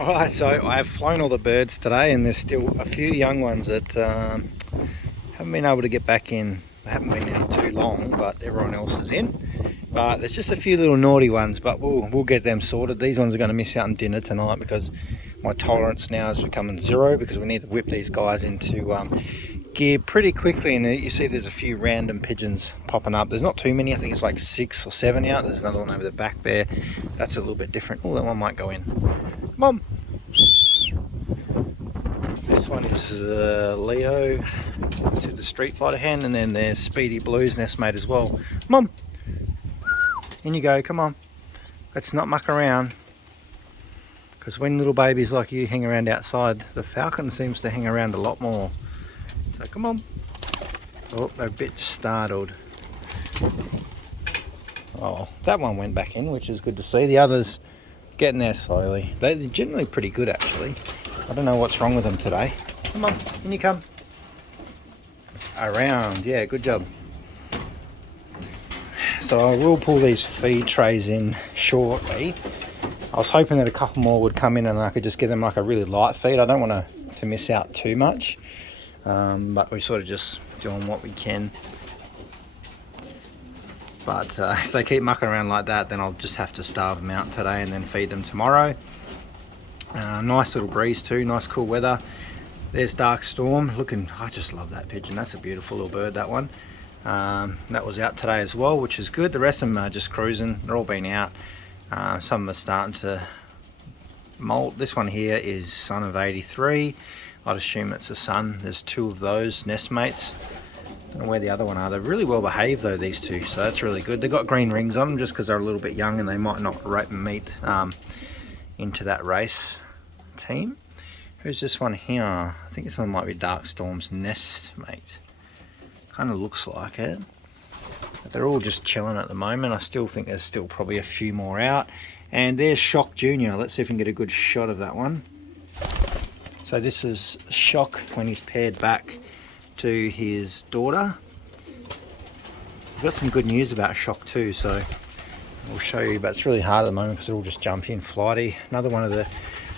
Alright, so I have flown all the birds today, and there's still a few young ones that haven't been able to get back in. They haven't been in too long, but everyone else is in. But there's just a few little naughty ones, but we'll get them sorted. These ones are going to miss out on dinner tonight because my tolerance now is becoming zero, because we need to whip these guys into gear pretty quickly. And you see there's a few random pigeons popping up. There's not too many. I think it's like 6 or 7 out. There's another one over the back there. That's a little bit different. Oh, that one might go in. Come on. This one is Leo to the street fighter hen, and then there's Speedy Blue's nestmate as well. Mom, in you go, come on. Let's not muck around, because when little babies like you hang around outside, the falcon seems to hang around a lot more. So come on. Oh, they're a bit startled. Oh, that one went back in, which is good to see. The others getting there slowly. They're generally pretty good, actually. I don't know what's wrong with them today. Come on, in you come. Around, yeah, good job. So I will pull these feed trays in shortly. I was hoping that a couple more would come in and I could just give them like a really light feed. I don't want to miss out too much, but we're sort of just doing what we can. But if they keep mucking around like that, then I'll just have to starve them out today and then feed them tomorrow. Nice little breeze too, nice cool weather. There's Dark Storm looking, I just love that pigeon. That's a beautiful little bird, that one. That was out today as well, which is good. The rest of them are just cruising. They're all been out. Some of them are starting to molt. This one here is son of 83. I'd assume it's a son. There's 2 of those nestmates. Don't know where the other one are. They're really well behaved though, these 2, so that's really good. They've got green rings on them just because they're a little bit young and they might not meet into that race team. Who's this one here? I think this one might be Dark Storm's nestmate. Kind of looks like it. But they're all just chilling at the moment. I still think there's still probably a few more out. And there's Shock Junior. Let's see if we can get a good shot of that one. So this is Shock when he's paired back to his daughter. We've got some good news about Shock too, so I'll show you, but it's really hard at the moment because they're all just jumpy and flighty. Another one of the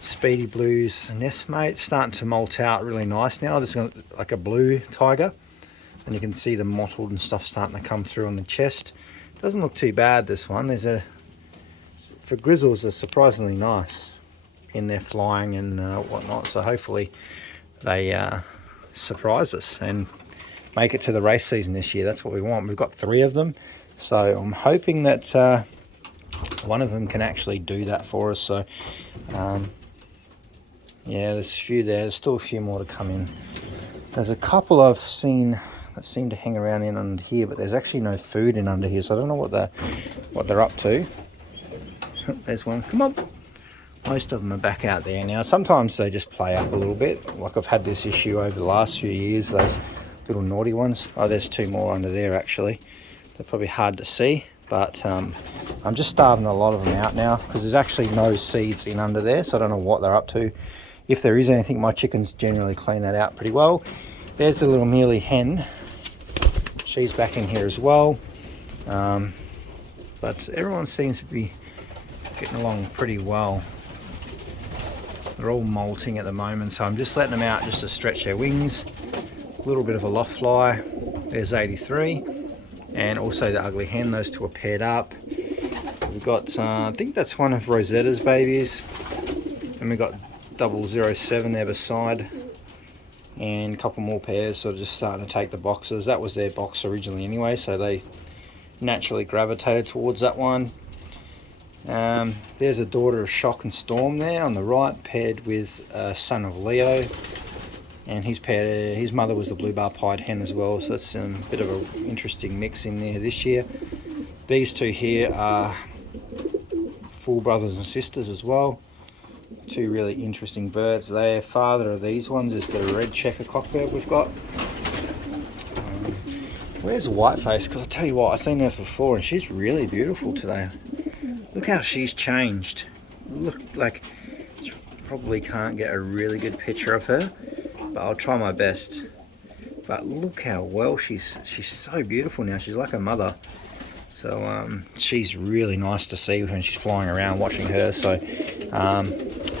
Speedy Blues nestmates starting to molt out really nice now. This is like a blue tiger, and you can see the mottled and stuff starting to come through on the chest. Doesn't look too bad, this one. For grizzles, they're surprisingly nice in their flying and whatnot, so hopefully they surprise us and make it to the race season this year. That's what we want. We've got 3 of them, so I'm hoping that one of them can actually do that for us. So yeah, there's a few there. There's still a few more to come in. There's a couple I've seen that seem to hang around in under here, but there's actually no food in under here, so I don't know what they're up to. There's one. Come on. Most of them are back out there now. Sometimes they just play up a little bit. Like I've had this issue over the last few years, those little naughty ones. Oh, there's 2 more under there actually. They're probably hard to see, but I'm just starving a lot of them out now because there's actually no seeds in under there, so I don't know what they're up to. If there is anything, my chickens generally clean that out pretty well. There's the little mealy hen. She's back in here as well. But everyone seems to be getting along pretty well. They're all molting at the moment, so I'm just letting them out just to stretch their wings. A little bit of a loft fly. There's 83. And also the ugly hen. Those 2 are paired up. We've got, I think that's one of Rosetta's babies. And we've got 007 there beside. And a couple more pairs sort of just starting to take the boxes. That was their box originally anyway, so they naturally gravitated towards that one. There's a daughter of Shock and Storm there on the right, paired with a son of Leo. And his mother was the blue bar pied hen as well, so that's a bit of an interesting mix in there this year. These 2 here are full brothers and sisters as well. 2 really interesting birds there. Father of these ones is the red checker cockbird we've got. Where's Whiteface? Because I tell you what, I've seen her before and she's really beautiful today. Look how she's changed. Look, like, probably can't get a really good picture of her, but I'll try my best. But look how well she's so beautiful now. She's like a mother. So she's really nice to see when she's flying around, watching her. So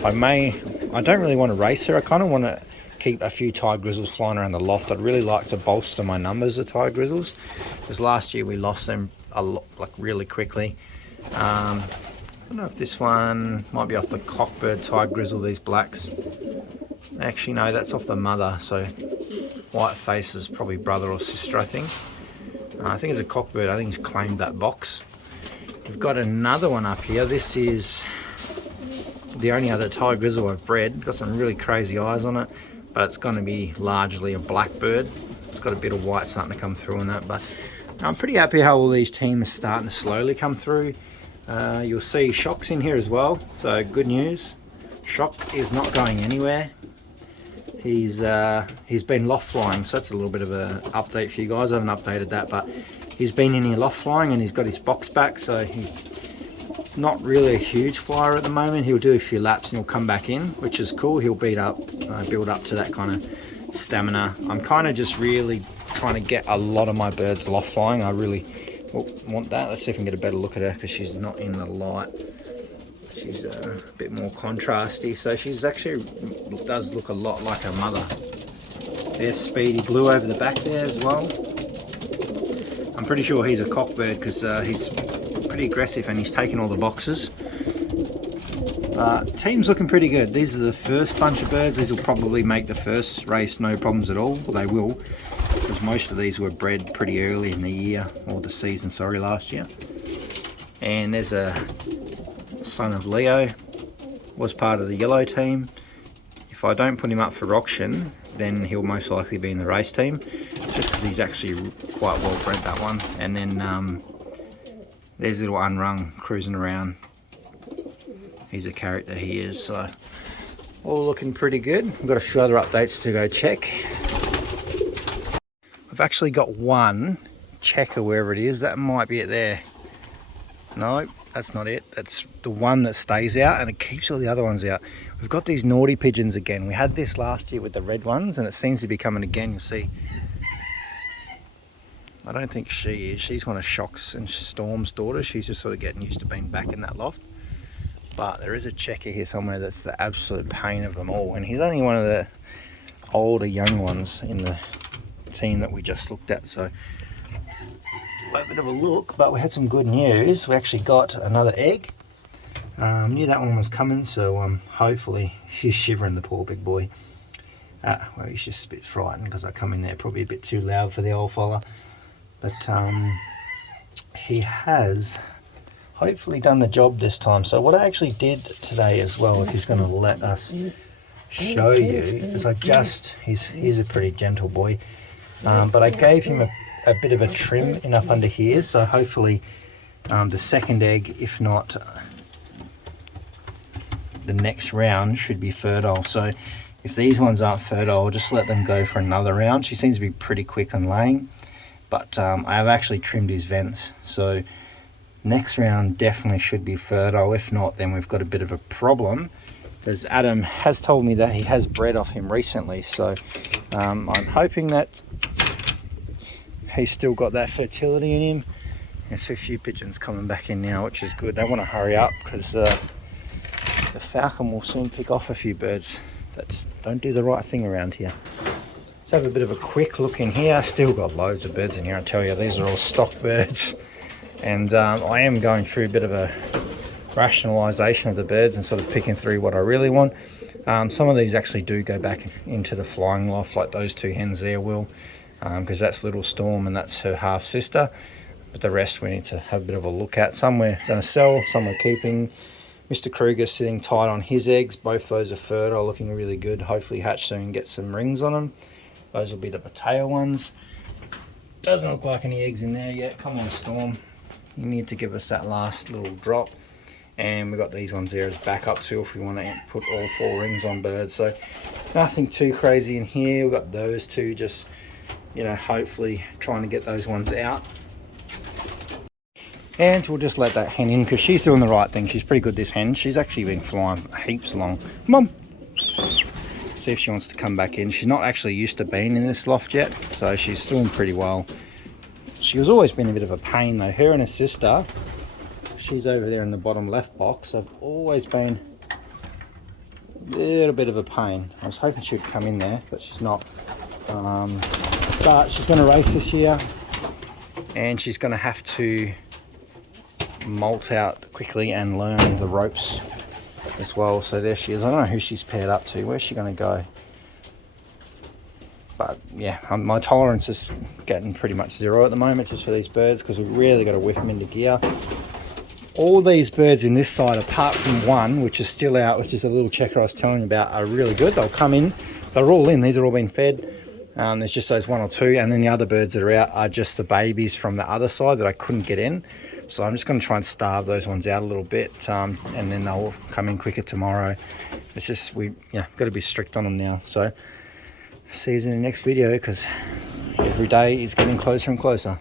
I don't really want to race her. I kind of want to keep a few Thai grizzles flying around the loft. I'd really like to bolster my numbers of Thai grizzles, because last year we lost them a lot, like really quickly. I don't know if this one might be off the cockbird Thai grizzle, these blacks. Actually no, that's off the mother, so white face is probably brother or sister, I think. I think it's a cockbird. I think he's claimed that box. We've got another one up here. This is the only other Thai grizzle I've bred. Got some really crazy eyes on it, but it's going to be largely a black bird. It's got a bit of white starting to come through on that, but I'm pretty happy how all these teams are starting to slowly come through. You'll see Shock's in here as well, so good news. Shock is not going anywhere. He's been loft flying, so that's a little bit of an update for you guys. I haven't updated that, but he's been in here loft flying and he's got his box back, so he's not really a huge flyer at the moment. He'll do a few laps and he'll come back in, which is cool. He'll build up to that kind of stamina. I'm kind of just really trying to get a lot of my birds loft flying. I really want that. Let's see if I can get a better look at her, because she's not in the light. She's a bit more contrasty, so she's actually does look a lot like her mother. There's Speedy Blue over the back there as well. I'm pretty sure he's a cockbird, because he's pretty aggressive and he's taken all the boxes. Team's looking pretty good. These are the first bunch of birds. These will probably make the first race no problems at all. Well, they will, because most of these were bred pretty early in the year, or the season, sorry, last year. And there's a son of Leo, was part of the yellow team. If I don't put him up for auction, then he'll most likely be in the race team, just because he's actually quite well bred, that one. And then there's little Unrung cruising around. He's a character, he is. So all looking pretty good. We've got a few other updates to go check. I've actually got one checker wherever it is. That might be it there. No, that's not it. That's the one that stays out and it keeps all the other ones out. We've got these naughty pigeons again. We had this last year with the red ones and it seems to be coming again. You'll see. I don't think she is. She's one of Shock's and Storm's daughters. She's just sort of getting used to being back in that loft. But there is a checker here somewhere that's the absolute pain of them all. And he's only one of the older young ones in the team that we just looked at. So a bit of a look, but we had some good news. We actually got another egg. Knew that one was coming, so hopefully he's shivering, the poor big boy. Well, he's just a bit frightened because I come in there probably a bit too loud for the old fella. But he has hopefully done the job this time. So what I actually did today as well, if he's going to let us show you, is he's a pretty gentle boy, but I gave him a bit of a trim enough under here, so hopefully the second egg, if not the next round, should be fertile. So if these ones aren't fertile, I'll just let them go for another round. She seems to be pretty quick on laying, but I have actually trimmed his vents, so next round definitely should be fertile. If not, then we've got a bit of a problem, because Adam has told me that he has bred off him recently, so I'm hoping that he's still got that fertility in him. There's a few pigeons coming back in now, which is good. They want to hurry up because the falcon will soon pick off a few birds that don't do the right thing around here. Let's have a bit of a quick look in here. Still got loads of birds in here, I tell you. These are all stock birds. And I am going through a bit of a rationalisation of the birds and sort of picking through what I really want. Some of these actually do go back into the flying loft, like those two hens there will, because that's Little Storm and that's her half sister. But the rest we need to have a bit of a look at. Some we're going to sell, some we're keeping. Mr. Kruger's sitting tight on his eggs. Both those are fertile, looking really good. Hopefully hatch soon, get some rings on them. Those will be the potato ones. Doesn't look like any eggs in there yet. Come on, Storm. You need to give us that last little drop. And we've got these ones there as backup too, if we want to put all 4 rings on birds. So nothing too crazy in here. We've got those two, just, you know, hopefully trying to get those ones out. And we'll just let that hen in because she's doing the right thing. She's pretty good, this hen. She's actually been flying heaps along. Mum! See if she wants to come back in. She's not actually used to being in this loft yet, so she's doing pretty well. She was always been a bit of a pain though. Her and her sister, she's over there in the bottom left box, have always been little bit of a pain. I was hoping she'd come in there, but she's not. But she's going to race this year, and she's going to have to molt out quickly and learn the ropes as well. So there she is. I don't know who she's paired up to. Where's she going to go? But yeah, my tolerance is getting pretty much zero at the moment just for these birds, because we've really got to whip them into gear. All these birds in this side, apart from one which is still out, which is a little checker I was telling you about, are really good. They'll come in, they're all in, these are all been fed. There's just those one or two, and then the other birds that are out are just the babies from the other side that I couldn't get in. So I'm just going to try and starve those ones out a little bit, and then they'll come in quicker tomorrow. It's just, got to be strict on them now. So see you in the next video, because every day is getting closer and closer.